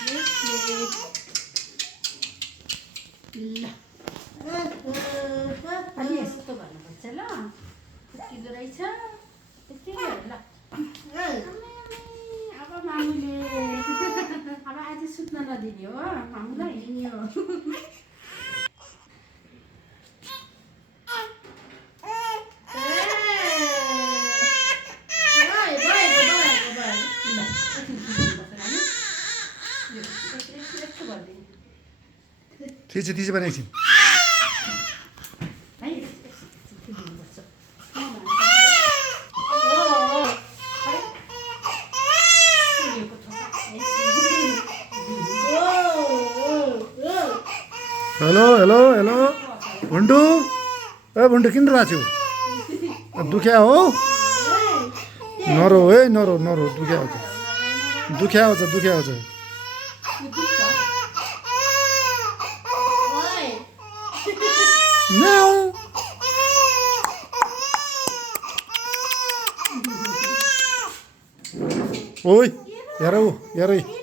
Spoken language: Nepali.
ल अलि यस्तो गर्नुपर्छ ल किदो रहेछ यति ल अब मामुले अब आज सुत्न नदिने हो मामुलाई नि हो थिचे भने एकछिन हेलो हेलो हेलो भुन्टु ए भुन्टु किन राख्यौ दुख्या हो नरो है नरो नरो दुख्या आउँछ दुख्या आउँछ दुख्या आउँछ म्याउ ओइ हेर ऊ हेर